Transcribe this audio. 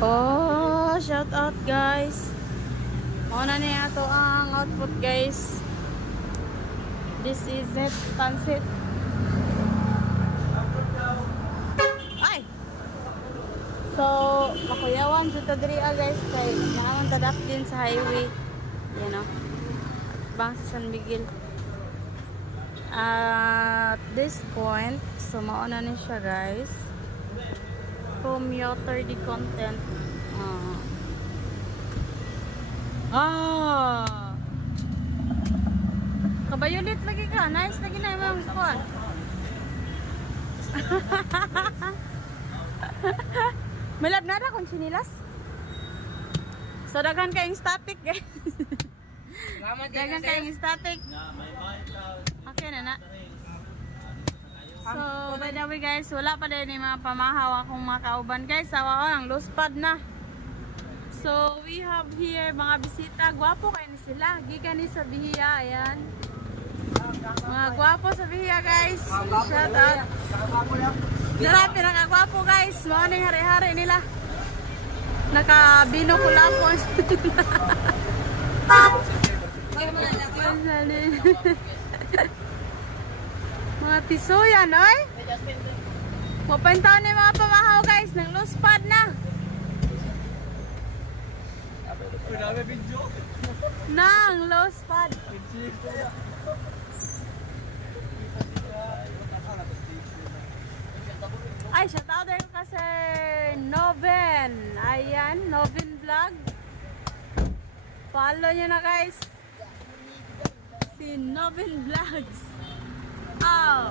Oh, shout out guys. Mauna niya ito ang output guys. This is it, pansit. Ay! So, makuyawan sa tadriya guys. Kaya naman tadak din sa highway. You know. Bang sa San Miguel. At this point, so mauna niya siya guys. Commuter di content. Kabayulit lagi ka. Nice lagi na yung kuwan. Malab na kung sinilas. So daghan kayong static guys. Daghan kayong static. Okay na. So, by the way guys, wala pa din yung mga pamahaw akong mga kauban guys. Sawa ang loose pad na. So, we have here mga bisita. Gwapo kayo ni sila. Gikan ni sa Bihiya. Ayan. Mga gwapo sa Bihiya guys. Shout out. Dara, pinakagwapo guys. Mga ning hari-hari nila. Nakabinokulapon. Mga tisuyan, oy. Mapunta ni mga pamahaw guys ng loose pad na. Nang loose pad. Ay, shout out there kasi Noven. Ayan, Noven Vlog. Follow nyo na guys. Si Noven Vlogs. Oh.